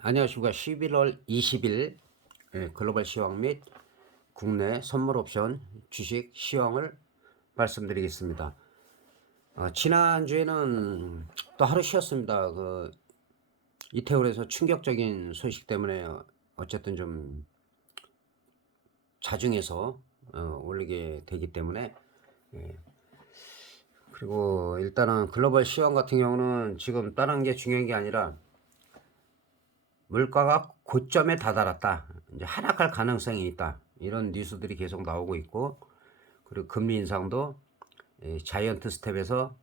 안녕하십니까. 11월 20일 글로벌 시황 및 국내 선물 옵션 주식 시황을 말씀드리겠습니다. 지난주에는 또 하루 쉬었습니다. 이태원에서 충격적인 소식 때문에 어쨌든 좀 자중해서 올리게 되기 때문에, 그리고 일단은 글로벌 시황 같은 경우는 지금 다른 게 중요한 게 아니라 물가가 고점에 다다랐다, 이제 하락할 가능성이 있다, 이런 뉴스들이 계속 나오고 있고, 그리고 금리 인상도 자이언트 스텝에서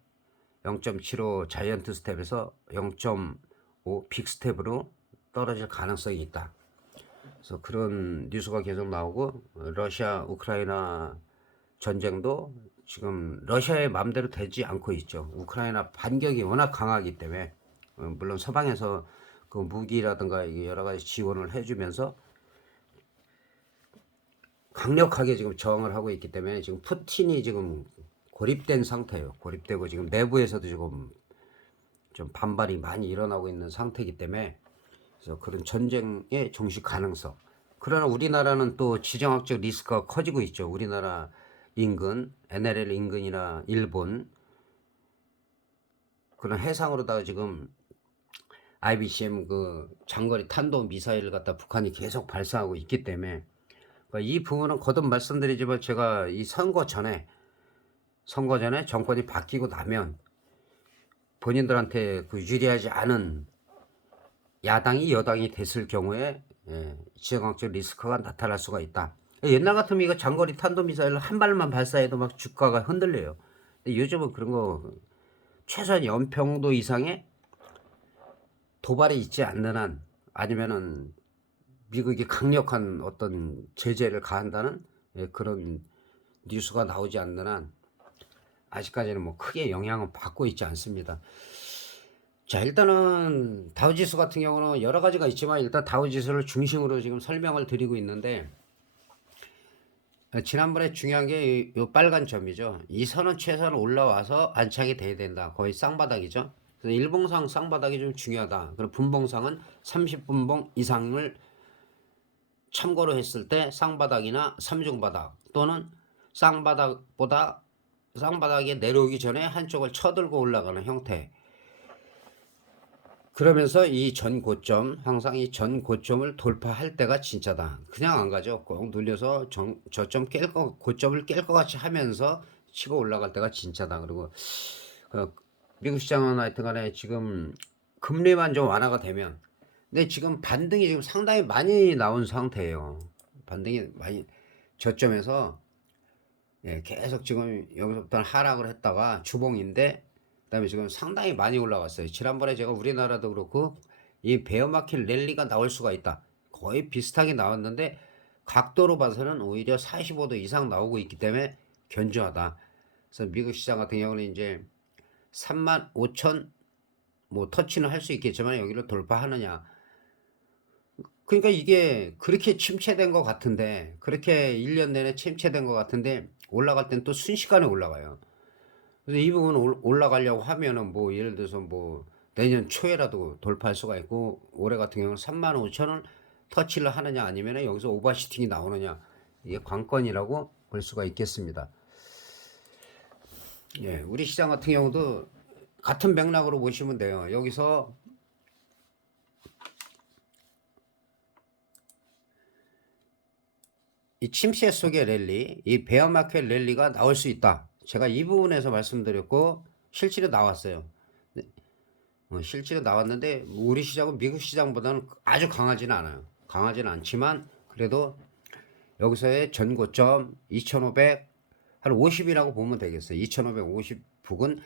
0.75 자이언트 스텝에서 0.5 빅 스텝으로 떨어질 가능성이 있다. 그래서 그런 뉴스가 계속 나오고, 러시아 우크라이나 전쟁도 지금 러시아의 마음대로 되지 않고 있죠. 우크라이나 반격이 워낙 강하기 때문에, 물론 서방에서 그 무기라든가 여러 가지 지원을 해주면서 강력하게 지금 저항을 하고 있기 때문에 지금 푸틴이 지금 고립된 상태예요. 고립되고 지금 내부에서도 지금 좀 반발이 많이 일어나고 있는 상태이기 때문에, 그래서 그런 전쟁의 종식 가능성. 그러나 우리나라는 또 지정학적 리스크가 커지고 있죠. 우리나라 인근, NLL 인근이나 일본 그런 해상으로다가 지금 IBCM 그 장거리 탄도 미사일을 갖다 북한이 계속 발사하고 있기 때문에, 그러니까 이 부분은 거듭 말씀드리지만 제가 이 선거 전에 정권이 바뀌고 나면 본인들한테 그 유리하지 않은 야당이 여당이 됐을 경우에 지정학적 리스크가 나타날 수가 있다. 옛날 같으면 이거 장거리 탄도미사일을 한 발만 발사해도 막 주가가 흔들려요. 근데 요즘은 그런 거 최소한 연평도 이상의 도발이 있지 않는 한, 아니면은 미국이 강력한 어떤 제재를 가한다는 그런 뉴스가 나오지 않는 한 아직까지는 뭐 크게 영향을 받고 있지 않습니다. 자, 일단은 다우지수 같은 경우는 여러 가지가 있지만 일단 다우지수를 중심으로 지금 설명을 드리고 있는데, 지난번에 중요한 게 이 빨간 점이죠. 이 선은 최소한 올라와서 안착이 돼야 된다. 거의 쌍바닥이죠. 그래서 일봉상 쌍바닥이 좀 중요하다. 그리고 분봉상은 30분봉 이상을 참고로 했을 때 쌍바닥이나 삼중바닥 또는 쌍바닥보다 쌍바닥에 내려오기 전에 한쪽을 쳐들고 올라가는 형태. 그러면서 이 전 고점, 항상 이 전 고점을 돌파할 때가 진짜다. 그냥 안 가죠. 꼭 눌려서 저점 고점을 깰 것 같이 하면서 치고 올라갈 때가 진짜다. 그리고 미국 시장은 하여튼 간에 지금 금리만 좀 완화가 되면, 근데 지금 반등이 지금 상당히 많이 나온 상태예요. 반등이 많이 저점에서 계속 지금 여기서부터 하락을 했다가 주봉인데, 그다음에 지금 상당히 많이 올라갔어요. 지난번에 제가 우리나라도 그렇고 이 베어마켓 랠리가 나올 수가 있다, 거의 비슷하게 나왔는데 각도로 봐서는 오히려 45도 이상 나오고 있기 때문에 견조하다. 그래서 미국 시장 같은 경우는 이제 35,000 뭐 터치는 할 수 있겠지만 여기를 돌파하느냐. 그러니까 이게 그렇게 침체된 것 같은데, 그렇게 1년 내내 침체된 것 같은데 올라갈 땐 또 순식간에 올라가요. 그래서 이 부분 올라가려고 하면은 뭐 예를 들어서 뭐 내년 초에라도 돌파할 수가 있고, 올해 같은 경우는 35,000원 터치를 하느냐 아니면 여기서 오버시팅이 나오느냐, 이게 관건이라고 볼 수가 있겠습니다. 우리 시장 같은 경우도 같은 맥락으로 보시면 돼요. 여기서 이 침체 속의 랠리, 이 베어마켓 랠리가 나올 수 있다. 제가 이 부분에서 말씀드렸고 실제로 나왔어요. 실제로 나왔는데 우리 시장은 미국 시장보다는 아주 강하지는 않아요. 강하지는 않지만 그래도 여기서의 전고점 2500, 한 50이라고 보면 되겠어요. 2550 부근.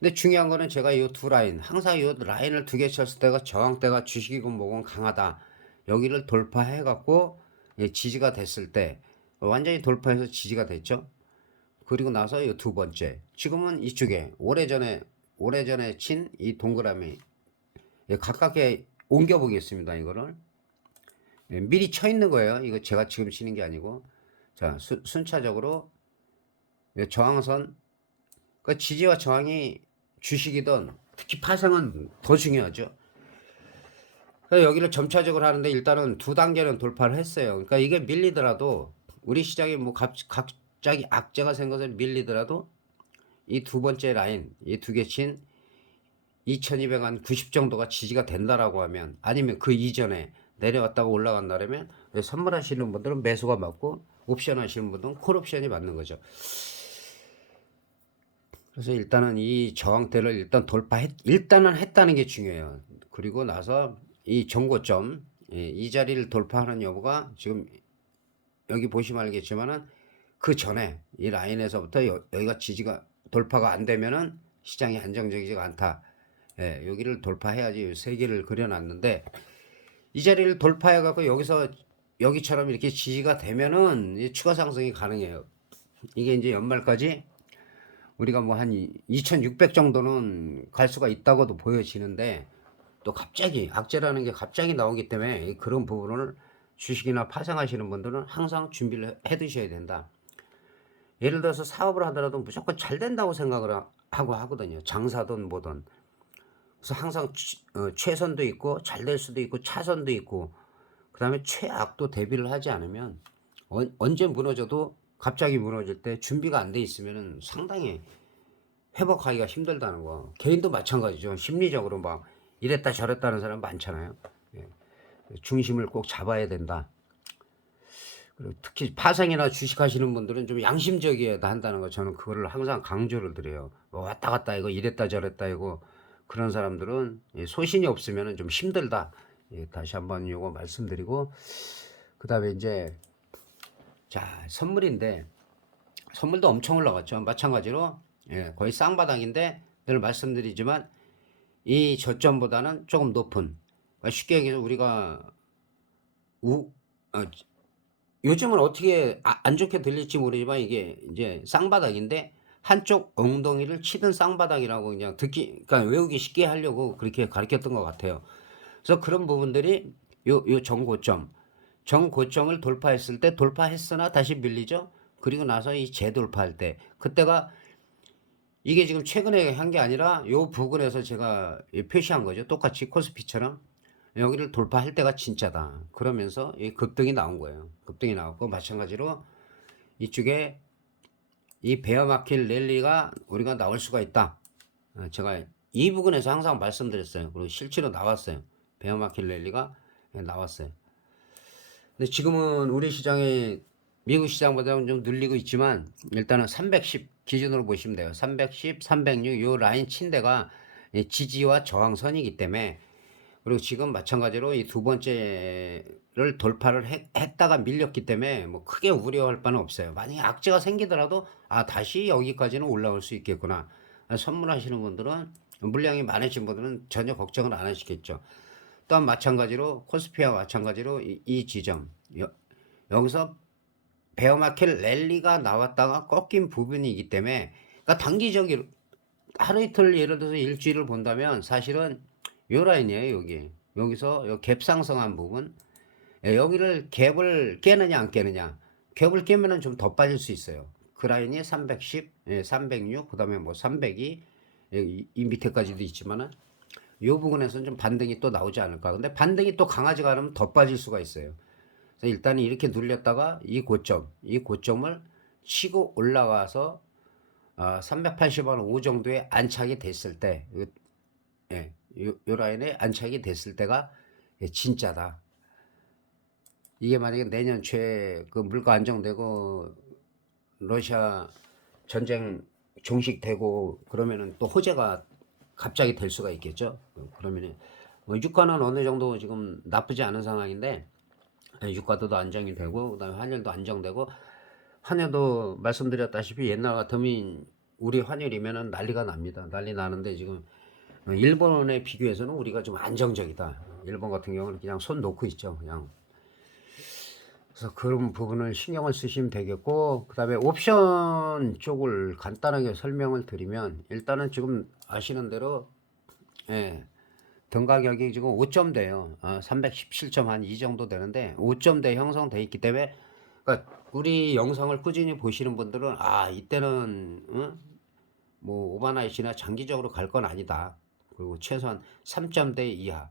근데 중요한 거는 제가 이 두 라인, 항상 이 라인을 두 개 쳤을 때가 저항대가 주식이건 뭐건 강하다. 여기를 돌파해 갖고 지지가 됐을 때, 완전히 돌파해서 지지가 됐죠. 그리고 나서 이 두 번째, 지금은 이쪽에 오래전에 친 이 동그라미 가깝게 옮겨 보겠습니다. 이거를 미리 쳐 있는 거예요. 이거 제가 지금 치는 게 아니고. 자, 순차적으로 저항선, 그 지지와 저항이 주식이든 특히 파생은 더 중요하죠. 그래서 여기를 점차적으로 하는데 일단은 두 단계는 돌파를 했어요. 그러니까 이게 밀리더라도 우리 시장이 뭐 갑자기 악재가 생겨서 밀리더라도 이 두 번째 라인 이 두 개 친 2290 정도가 지지가 된다라고 하면, 아니면 그 이전에 내려왔다가 올라간다라면 선물하시는 분들은 매수가 맞고 옵션 하시는 분들은 콜 옵션이 맞는 거죠. 그래서 일단은 이 저항대를 일단은 했다는 게 중요해요. 그리고 나서 이 정고점, 이 자리를 돌파하는 여부가 지금 여기 보시면 알겠지만은 그 전에 이 라인에서부터 여기가 지지가 돌파가 안 되면은 시장이 안정적이지가 않다. 예, 여기를 돌파해야지 세 개를 그려놨는데, 이 자리를 돌파해 갖고 여기서 여기처럼 이렇게 지지가 되면은 추가 상승이 가능해요. 이게 이제 연말까지 우리가 뭐 한 2600 정도는 갈 수가 있다고도 보여지는데, 또 갑자기 악재라는 게 갑자기 나오기 때문에 그런 부분을 주식이나 파생하시는 분들은 항상 준비를 해 두셔야 된다. 예를 들어서 사업을 하더라도 무조건 잘 된다고 생각을 하고 하거든요. 장사든 뭐든. 그래서 항상 최선도 있고 잘 될 수도 있고 차선도 있고, 그 다음에 최악도 대비를 하지 않으면 언제 무너져도 갑자기 무너질 때 준비가 안 돼 있으면 상당히 회복하기가 힘들다는 거. 개인도 마찬가지죠. 심리적으로 막 이랬다 저랬다 하는 사람 많잖아요. 예. 중심을 꼭 잡아야 된다. 그리고 특히 파생이나 주식하시는 분들은 좀 양심적이어야 한다는 거, 저는 그거를 항상 강조를 드려요. 뭐 왔다 갔다 이거 이랬다 저랬다 이거, 그런 사람들은 소신이 없으면 좀 힘들다. 예, 다시 한번 요거 말씀드리고, 그 다음에 이제 자 선물인데, 선물도 엄청 올라갔죠. 마찬가지로 예, 거의 쌍바닥인데 늘 말씀드리지만 이 저점보다는 조금 높은, 그러니까 쉽게 얘기해서 우리가 어, 요즘은 어떻게 안 좋게 들릴지 모르지만 이게 이제 쌍바닥인데 한쪽 엉덩이를 치든 쌍바닥이라고 그냥 그러니까 외우기 쉽게 하려고 그렇게 가르쳤던 것 같아요. 그래서 그런 부분들이 요 정고점을 돌파했을 때 돌파했으나 다시 밀리죠. 그리고 나서 이 재돌파할 때, 그때가 이게 지금 최근에 한 게 아니라 요 부근에서 제가 표시한 거죠. 똑같이 코스피처럼 여기를 돌파할 때가 진짜다. 그러면서 이 급등이 나온 거예요. 급등이 나왔고, 마찬가지로 이쪽에 이 베어 마켓 랠리가 우리가 나올 수가 있다. 제가 이 부분에서 항상 말씀드렸어요. 그리고 실제로 나왔어요. 베어 마켓 랠리가 나왔어요. 근데 지금은 우리 시장이 미국 시장보다는 좀 늘리고 있지만 일단은 310 기준으로 보시면 돼요. 310, 306 요 라인 친 데가 지지와 저항선이기 때문에, 그리고 지금 마찬가지로 이 두 번째를 돌파를 했다가 밀렸기 때문에 뭐 크게 우려할 바는 없어요. 만약에 악재가 생기더라도 다시 여기까지는 올라올 수 있겠구나. 선물하시는 분들은, 물량이 많으신 분들은 전혀 걱정을 안 하시겠죠. 또한 마찬가지로 코스피와 마찬가지로 이 지점 여기서 베어마켓 랠리가 나왔다가 꺾인 부분이기 때문에, 그러니까 단기적으로 하루 이틀 예를 들어서 일주일을 본다면 사실은 요 라인이에요. 여기서 요 갭 상승한 부분, 여기를 갭을 깨느냐 안 깨느냐. 갭을 깨면은 좀 더 빠질 수 있어요. 그 라인이 310, 306, 그 다음에 뭐 302, 이 밑에까지도 있지만은 요 부분에서는 좀 반등이 또 나오지 않을까. 근데 반등이 또 강하지가 않으면 더 빠질 수가 있어요. 그래서 일단 이렇게 눌렸다가 이 고점을 치고 올라와서 380원 5 정도에 안착이 됐을 때, 예, 요 라인에 안착이 됐을 때가 진짜다. 이게 만약에 내년 초에 그 물가 안정되고 러시아 전쟁 종식되고 그러면은 또 호재가 갑자기 될 수가 있겠죠. 그러면은 뭐 유가는 어느 정도 지금 나쁘지 않은 상황인데, 유가도 안정이 되고 그다음에 환율도 안정되고, 환율도 말씀드렸다시피 옛날 같으면 우리 환율이면은 난리가 납니다. 난리 나는데 지금 일본에 비교해서는 우리가 좀 안정적이다. 일본 같은 경우는 그냥 손 놓고 있죠. 그냥. 그래서 그런 부분을 신경을 쓰시면 되겠고, 그 다음에 옵션 쪽을 간단하게 설명을 드리면, 일단은 지금 아시는 대로 예, 등 가격이 지금 5점대요. 317점 한 이 정도 되는데 5점대 형성돼 있기 때문에, 그러니까 우리 영상을 꾸준히 보시는 분들은 이때는 뭐 오버나잇이나 장기적으로 갈 건 아니다. 그리고 최소한 3점대 이하.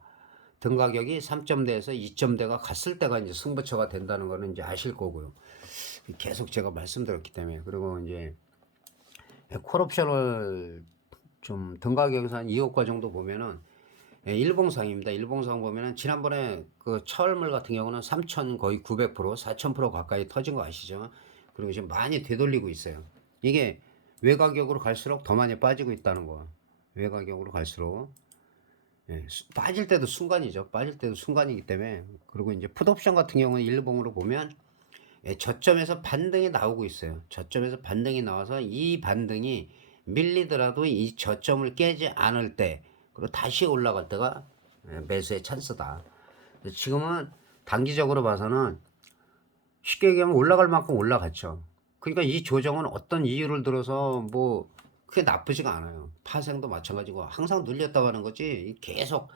등 가격이 3점대에서 2점대가 갔을 때가 이제 승부처가 된다는 거는 이제 아실 거고요. 계속 제가 말씀드렸기 때문에. 그리고 이제 콜옵션을 좀 등 가격에서 한 2호가 정도 보면은 일봉상입니다. 일봉상 보면은 지난번에 그 철물 같은 경우는 3천 거의 900% 4,000% 가까이 터진 거 아시죠? 그리고 지금 많이 되돌리고 있어요. 이게 외가격으로 갈수록 더 많이 빠지고 있다는 거. 외가격으로 갈수록 빠질 때도 순간이죠. 빠질 때도 순간이기 때문에. 그리고 이제 풋옵션 같은 경우는 일봉으로 보면 저점에서 반등이 나오고 있어요. 저점에서 반등이 나와서 이 반등이 밀리더라도 이 저점을 깨지 않을 때 그리고 다시 올라갈 때가 매수의 찬스다. 지금은 단기적으로 봐서는 쉽게 얘기하면 올라갈 만큼 올라갔죠. 그러니까 이 조정은 어떤 이유를 들어서 뭐 크게 나쁘지가 않아요. 파생도 마찬가지고 항상 눌렸다 가는 거지 계속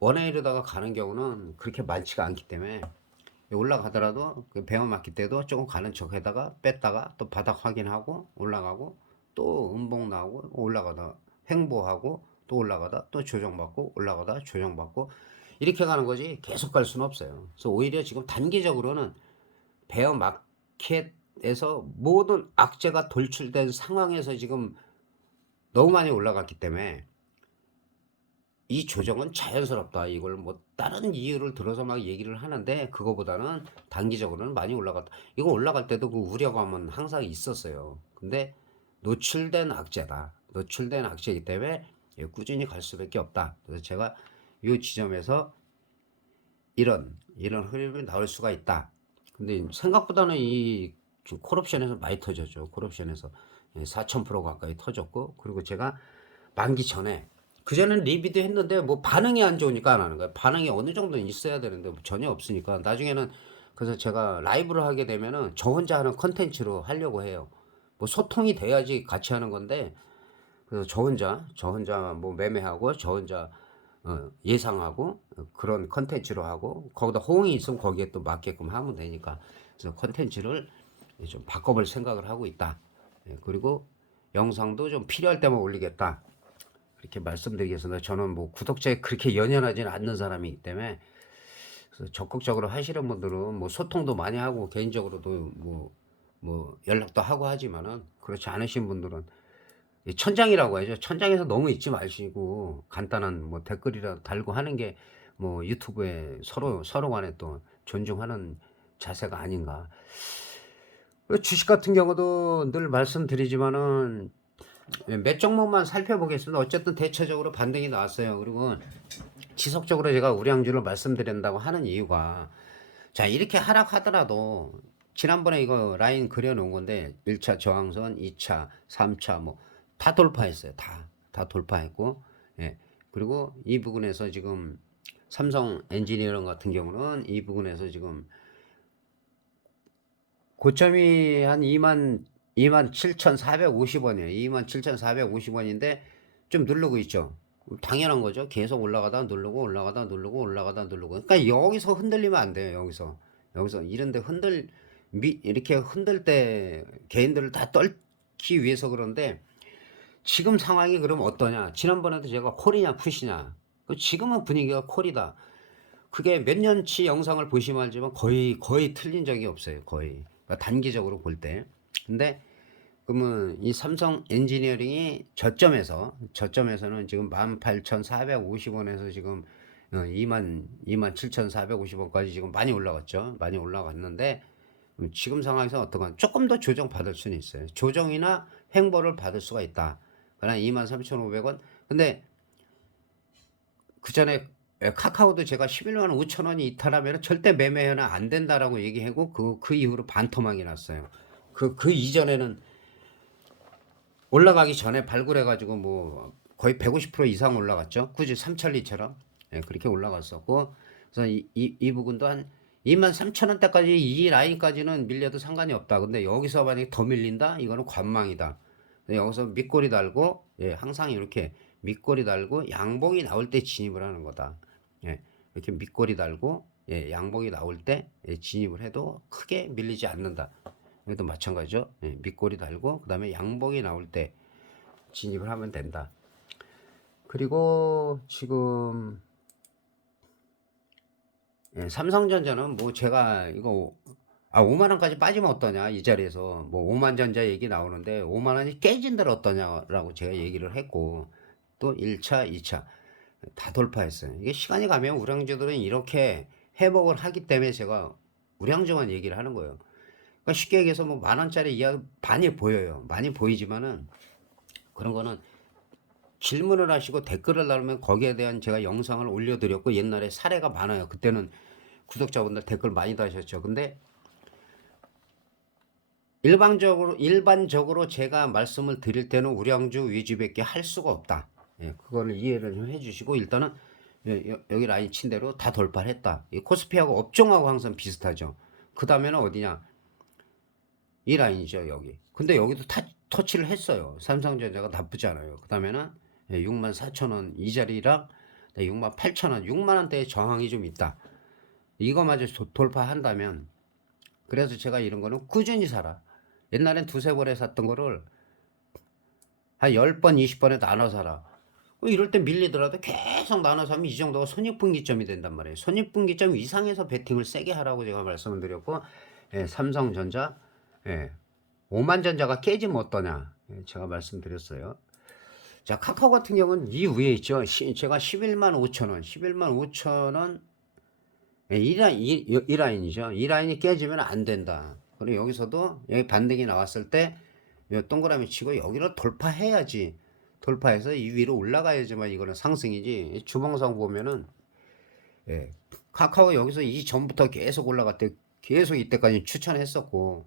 원웨이로다가 가는 경우는 그렇게 많지가 않기 때문에 올라가더라도 그 배워 맞기 때도 조금 가는 척에다가 뺐다가 또 바닥 확인하고 올라가고 또 음봉 나오고 올라가다 횡보하고 또 올라가다 또 조정받고 올라가다 조정받고 이렇게 가는 거지 계속 갈 수는 없어요. 그래서 오히려 지금 단기적으로는 베어 마켓에서 모든 악재가 돌출된 상황에서 지금 너무 많이 올라갔기 때문에 이 조정은 자연스럽다. 이걸 뭐 다른 이유를 들어서 막 얘기를 하는데 그거보다는 단기적으로는 많이 올라갔다. 이거 올라갈 때도 그 우려감은 항상 있었어요. 근데 노출된 악재다. 노출된 악재이기 때문에 꾸준히 갈 수밖에 없다. 그래서 제가 이 지점에서 이런 흐름이 나올 수가 있다. 근데 생각보다는 이 콜옵션에서 많이 터졌죠. 콜옵션에서 4,000% 가까이 터졌고 그리고 제가 만기 전에 그전에는 리뷰도 했는데 뭐 반응이 안 좋으니까 안 하는 거예요. 반응이 어느 정도는 있어야 되는데 뭐 전혀 없으니까 나중에는 그래서 제가 라이브를 하게 되면은 저 혼자 하는 컨텐츠로 하려고 해요. 뭐 소통이 돼야지 같이 하는 건데 그래서 저 혼자 뭐 매매하고 저 혼자 예상하고 그런 컨텐츠로 하고 거기다 호응이 있으면 거기에 또 맞게끔 하면 되니까 그래서 컨텐츠를 좀 바꿔볼 생각을 하고 있다. 그리고 영상도 좀 필요할 때만 올리겠다. 그렇게 말씀드리겠습니다. 저는 뭐 구독자에 그렇게 연연하지는 않는 사람이기 때문에 그래서 적극적으로 하시는 분들은 뭐 소통도 많이 하고 개인적으로도 뭐 연락도 하고 하지만은 그렇지 않으신 분들은 천장이라고 하죠. 천장에서 너무 있지 마시고 간단한 뭐 댓글이라도 달고 하는 게 뭐 유튜브에 서로 간에 또 존중하는 자세가 아닌가. 주식 같은 경우도 늘 말씀드리지만은 몇 종목만 살펴보겠습니다. 어쨌든 대체적으로 반등이 나왔어요. 그리고 지속적으로 제가 우량주를 말씀드린다고 하는 이유가 자 이렇게 하락하더라도 지난번에 이거 라인 그려놓은 건데 1차 저항선 2차 3차 뭐 다 돌파했어요. 다 돌파했고 그리고 이 부분에서 지금 삼성 엔지니어링 같은 경우는 이 부분에서 지금 고점이 한 27,450원이에요. 27,450원인데 좀 누르고 있죠. 당연한 거죠. 계속 올라가다 누르고 올라가다 누르고 올라가다 누르고. 그러니까 여기서 흔들리면 안 돼요. 여기서 이런데 이렇게 흔들 때 개인들을 다 떨기 위해서 그런데 지금 상황이 그럼 어떠냐? 지난번에도 제가 콜이냐 푸시냐? 지금은 분위기가 콜이다. 그게 몇 년치 영상을 보시면 알지만 거의 틀린 적이 없어요. 거의. 그러니까 단기적으로 볼 때. 근데 그러면 이 삼성 엔지니어링이 저점에서는 지금 18,450원에서 지금 27,450원까지 지금 많이 올라갔죠. 많이 올라갔는데 지금 상황에서 어떡한 조금 더 조정 받을 수는 있어요. 조정이나 횡보를 받을 수가 있다. 그러나 23,500원. 근데 그 전에 카카오도 제가 11만 5천 원이 이탈하면 절대 매매는 안 된다라고 얘기하고 그 이후로 반토막이 났어요. 그 이전에는 올라가기 전에 발굴해가지고 뭐 거의 150% 이상 올라갔죠. 굳이 삼천리처럼 그렇게 올라갔었고 그래서 이 부분도 한 23,000원대까지 이 라인까지는 밀려도 상관이 없다. 근데 여기서 만약에 더 밀린다? 이거는 관망이다. 여기서 밑꼬리 달고 항상 이렇게 밑꼬리 달고 양봉이 나올 때 진입을 하는 거다. 이렇게 밑꼬리 달고 양봉이 나올 때 진입을 해도 크게 밀리지 않는다. 여기도 마찬가지죠. 밑꼬리 달고 그 다음에 양봉이 나올 때 진입을 하면 된다. 그리고 지금 예, 삼성전자는 뭐 제가 이거 5만 원까지 빠지면 어떠냐 이 자리에서 뭐 오만전자 얘기 나오는데 5만 원이 깨진들 어떠냐라고 제가 얘기를 했고 또 1차, 2차 다 돌파했어요. 이게 시간이 가면 우량주들은 이렇게 회복을 하기 때문에 제가 우량주만 얘기를 하는 거예요. 그러니까 쉽게 얘기해서 뭐 만 원짜리 이하 많이 보여요. 많이 보이지만은 그런 거는 질문을 하시고 댓글을 달으면 거기에 대한 제가 영상을 올려드렸고 옛날에 사례가 많아요. 그때는 구독자분들 댓글 많이 다셨죠. 근데 일반적으로 제가 말씀을 드릴 때는 우량주 위주밖에 할 수가 없다. 예, 그거를 이해를 좀 해주시고 일단은 여기 라인 친 대로 다 돌파를 했다. 이 코스피하고 업종하고 항상 비슷하죠. 그 다음에는 어디냐? 이 라인이죠, 여기. 근데 여기도 터치를 했어요. 삼성전자가 나쁘지 않아요. 그 다음에는 64,000원 이 자리랑 68,000원, 6만원대의 저항이 좀 있다. 이거마저 돌파한다면 그래서 제가 이런 거는 꾸준히 사라. 옛날엔 두세 번에 샀던 거를 한 10번, 20번에 나눠 사라. 이럴 때 밀리더라도 계속 나눠 사면 이 정도가 손익분기점이 된단 말이에요. 손익분기점 이상에서 베팅을 세게 하라고 제가 말씀을 드렸고, 예, 삼성전자, 예, 오만전자가 깨지면 어떠냐. 예, 제가 말씀드렸어요. 자, 카카오 같은 경우는 이 위에 있죠. 제가 11만 5천 원, 11만 5천 원, 예, 이 라인이죠. 이 라인이 깨지면 안 된다. 그리고 여기서도 여기 반등이 나왔을 때 동그라미 치고 여기를 돌파해야지. 돌파해서 이 위로 올라가야지만 이거는 상승이지. 주봉상 보면은 예, 카카오 여기서 이 전부터 계속 올라갔대. 계속 이때까지 추천했었고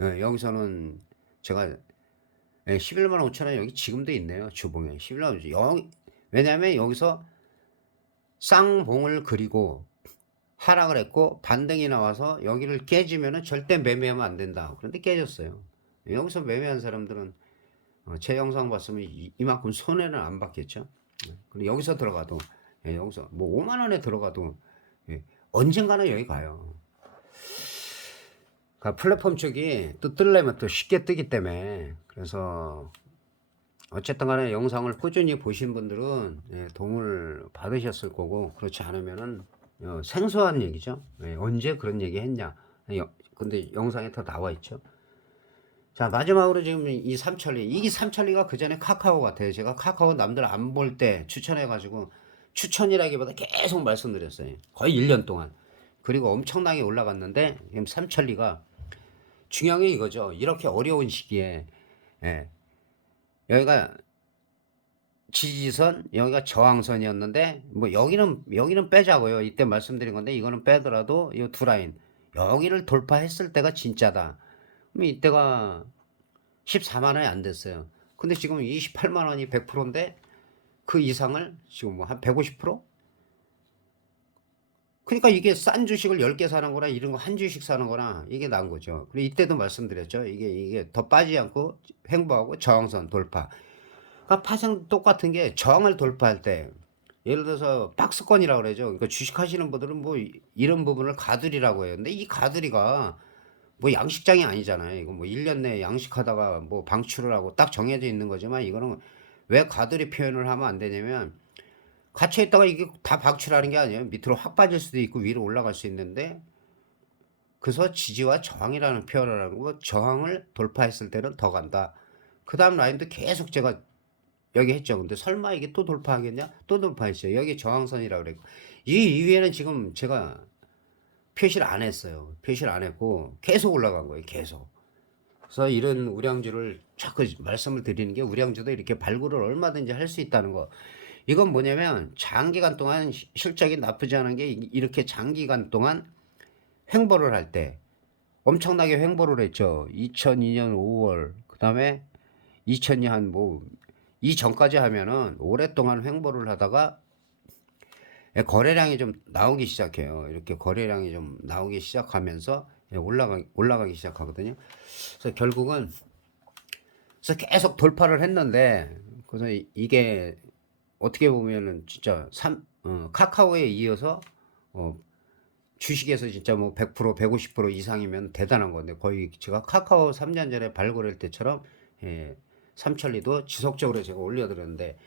여기서는 제가 11만 5천 원 여기 지금도 있네요. 주봉에 11만 5천 원. 왜냐하면 여기서 쌍봉을 그리고 하락을 했고 반등이 나와서 여기를 깨지면은 절대 매매하면 안 된다. 그런데 깨졌어요. 여기서 매매한 사람들은 제 영상 봤으면 이만큼 손해는 안 받겠죠. 그리고 여기서 들어가도 여기서 뭐 5만 원에 들어가도 언젠가는 여기 가요. 그러니까 플랫폼 쪽이 또 뜨려면 또 쉽게 뜨기 때문에 그래서 어쨌든 간에 영상을 꾸준히 보신 분들은 도움을 받으셨을 거고 그렇지 않으면은 생소한 얘기죠. 언제 그런 얘기 했냐. 근데 영상에 다 나와 있죠. 자, 마지막으로 지금 이 삼천리. 이 삼천리가 그 전에 카카오 같아요. 제가 카카오 남들 안 볼 때 추천해가지고 추천이라기보다 계속 말씀드렸어요. 거의 1년 동안. 그리고 엄청나게 올라갔는데 지금 삼천리가 중요한 게 이거죠. 이렇게 어려운 시기에 예, 여기가 지지선, 여기가 저항선이었는데 뭐 여기는 빼자고요. 이때 말씀드린 건데 이거는 빼더라도 이 두 라인 여기를 돌파했을 때가 진짜다. 그럼 이때가 14만 원이 안 됐어요. 근데 지금 28만 원이 100%인데 그 이상을 지금 뭐 한 150%? 그러니까 이게 싼 주식을 10개 사는 거나 이런 거 한 주식 사는 거나 이게 나은 거죠. 그리고 이때도 말씀드렸죠. 이게 더 빠지지 않고 횡보하고 저항선 돌파. 그러니까 파생 똑같은 게 저항을 돌파할 때 예를 들어서 박스권이라고 그러죠. 그러니까 주식하시는 분들은 뭐 이런 부분을 가두리라고 해요. 근데 이 가두리가 뭐 양식장이 아니잖아요. 이거 뭐 1년 내에 양식하다가 뭐 방출을 하고 딱 정해져 있는 거지만 이거는 왜 가두리 표현을 하면 안 되냐면 갇혀 있다가 이게 다 방출하는 게 아니에요. 밑으로 확 빠질 수도 있고 위로 올라갈 수 있는데 그래서 지지와 저항이라는 표현을 하는 거 저항을 돌파했을 때는 더 간다. 그 다음 라인도 계속 제가 여기 했죠. 근데 설마 이게 또 돌파하겠냐? 또 돌파했어요. 여기 저항선이라고 그랬고 이 이후에는 지금 제가 표시를 안 했어요. 표시를 안 했고 계속 올라간 거예요. 계속. 그래서 이런 우량주를 자꾸 말씀을 드리는 게 우량주도 이렇게 발굴을 얼마든지 할 수 있다는 거. 이건 뭐냐면 장기간 동안 실적이 나쁘지 않은 게 이렇게 장기간 동안 횡보를 할 때 엄청나게 횡보를 했죠. 2002년 5월 그다음에 2002 한 뭐 이전까지 하면은 오랫동안 횡보를 하다가 거래량이 좀 나오기 시작해요. 이렇게 거래량이 좀 나오기 시작하면서 올라가기 시작하거든요. 그래서 결국은 그래서 계속 돌파를 했는데 그래서 이게 어떻게 보면은 진짜 카카오에 이어서 주식에서 진짜 뭐 100%, 150% 이상이면 대단한 건데 거의 제가 카카오 3년 전에 발굴할 때처럼 삼천리도 지속적으로 제가 올려드렸는데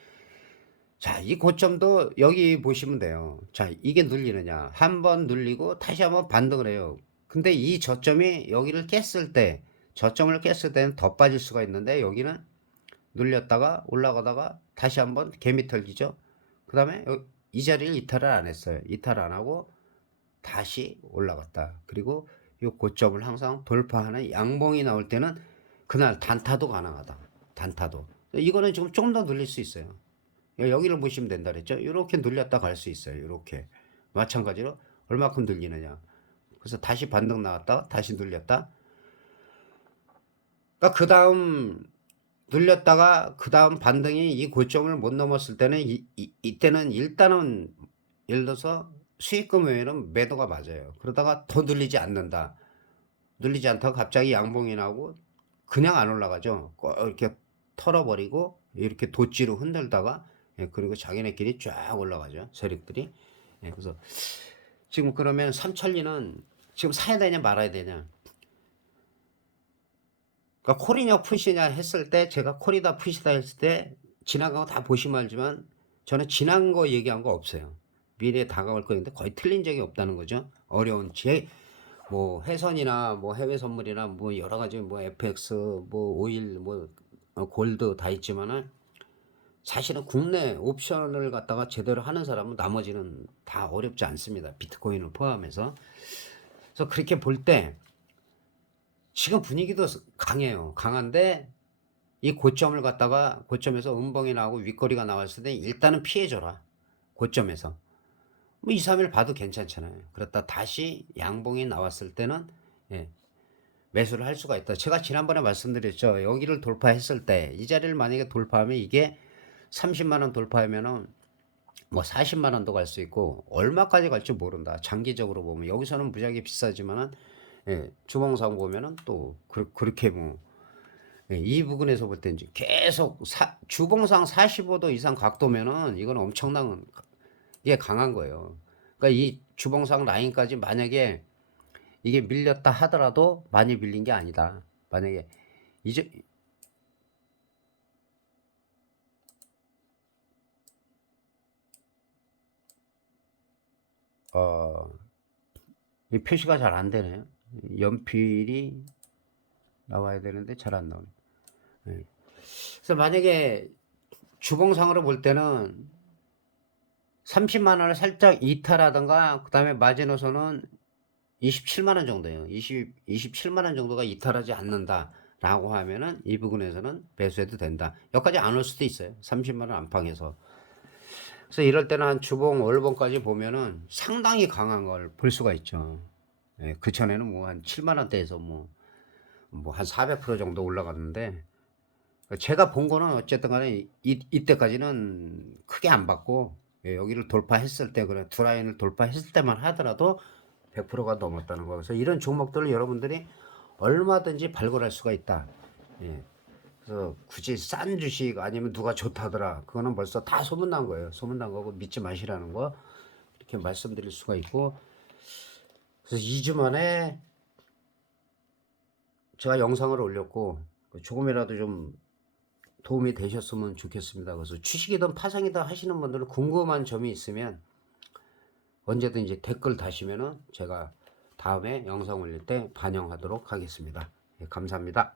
자, 이 고점도 여기 보시면 돼요. 자, 이게 눌리느냐. 한 번 눌리고 다시 한번 반등을 해요. 근데 이 저점이 여기를 깼을 때, 저점을 깼을 때는 더 빠질 수가 있는데 여기는 눌렸다가 올라가다가 다시 한번 개미털기죠. 그 다음에 이 자리를 이탈을 안 했어요. 이탈 안 하고 다시 올라갔다. 그리고 이 고점을 항상 돌파하는 양봉이 나올 때는 그날 단타도 가능하다. 단타도. 이거는 지금 좀 더 눌릴 수 있어요. 여기를 보시면 된다 그랬죠. 이렇게 눌렸다 갈 수 있어요. 이렇게. 마찬가지로 얼마큼 눌리느냐. 그래서 다시 반등 나왔다. 다시 눌렸다. 그러니까 그 다음 눌렸다가 그 다음 반등이 이 고점을 못 넘었을 때는 이때는 일단은 예를 들어서 수익금 외에는 매도가 맞아요. 그러다가 더 눌리지 않는다. 눌리지 않다가 갑자기 양봉이 나오고 그냥 안 올라가죠. 이렇게 털어버리고 이렇게 돗지로 흔들다가 그리고 자기네끼리 쫙 올라가죠. 세력들이. 그래서 지금 그러면 삼천리는 지금 사야 되냐 말아야 되냐. 그러니까 콜이냐 푸시냐 했을 때 제가 콜이다 푸시다 했을 때 지난 거 다 보시면 알지만 저는 지난 거 얘기한 거 없어요. 미래에 다가올 거인데 거의 틀린 적이 없다는 거죠. 어려운 뭐 회선이나 뭐 해외 선물이나 뭐 여러 가지 뭐 FX 뭐 오일 뭐 골드 다 있지만은 사실은 국내 옵션을 갖다가 제대로 하는 사람은 나머지는 다 어렵지 않습니다. 비트코인을 포함해서. 그래서 그렇게 볼 때 지금 분위기도 강해요. 강한데 이 고점을 갖다가 고점에서 음봉이 나오고 윗거리가 나왔을 때 일단은 피해줘라. 고점에서. 뭐 2, 3일 봐도 괜찮잖아요. 그렇다 다시 양봉이 나왔을 때는 매수를 할 수가 있다. 제가 지난번에 말씀드렸죠. 여기를 돌파했을 때 이 자리를 만약에 돌파하면 이게 30만 원 돌파하면은 뭐 40만 원도 갈 수 있고 얼마까지 갈지 모른다. 장기적으로 보면 여기서는 무지하게 비싸지만은 주봉상 보면은 또 그렇게 뭐 이 부분에서 볼 때 이제 계속 주봉상 45도 이상 각도면은 이건 엄청난 게 강한 거예요. 그러니까 이 주봉상 라인까지 만약에 이게 밀렸다 하더라도 많이 밀린 게 아니다. 만약에 이제 이 표시가 잘 안 되네요. 연필이 나와야 되는데 잘 안 나오네. 그래서 만약에 주봉상으로 볼 때는 30만 원을 살짝 이탈하던가 그다음에 마지노선은 27만 원 정도예요. 27만 원 정도가 이탈하지 않는다라고 하면은 이 부분에서는 매수해도 된다. 여기까지 안 올 수도 있어요. 30만 원 안팎에서. 그래서 이럴 때는 한 주봉 월봉까지 보면은 상당히 강한 걸 볼 수가 있죠. 그 전에는 뭐 한 7만 원대에서 뭐 한 400% 정도 올라갔는데 제가 본 거는 어쨌든 간에 이때까지는 크게 안 받고 여기를 돌파했을 때 그래 두 라인을 돌파했을 때만 하더라도 100%가 넘었다는 거. 그래서 이런 종목들을 여러분들이 얼마든지 발굴할 수가 있다. 그래서 굳이 싼 주식 아니면 누가 좋다더라. 그거는 벌써 다 소문난 거예요. 소문난 거고 믿지 마시라는 거 이렇게 말씀드릴 수가 있고. 그래서 2주 만에 제가 영상을 올렸고 조금이라도 좀 도움이 되셨으면 좋겠습니다. 그래서 주식이든 파생이든 하시는 분들은 궁금한 점이 있으면 언제든지 댓글 다시면은 제가 다음에 영상 올릴 때 반영하도록 하겠습니다. 감사합니다.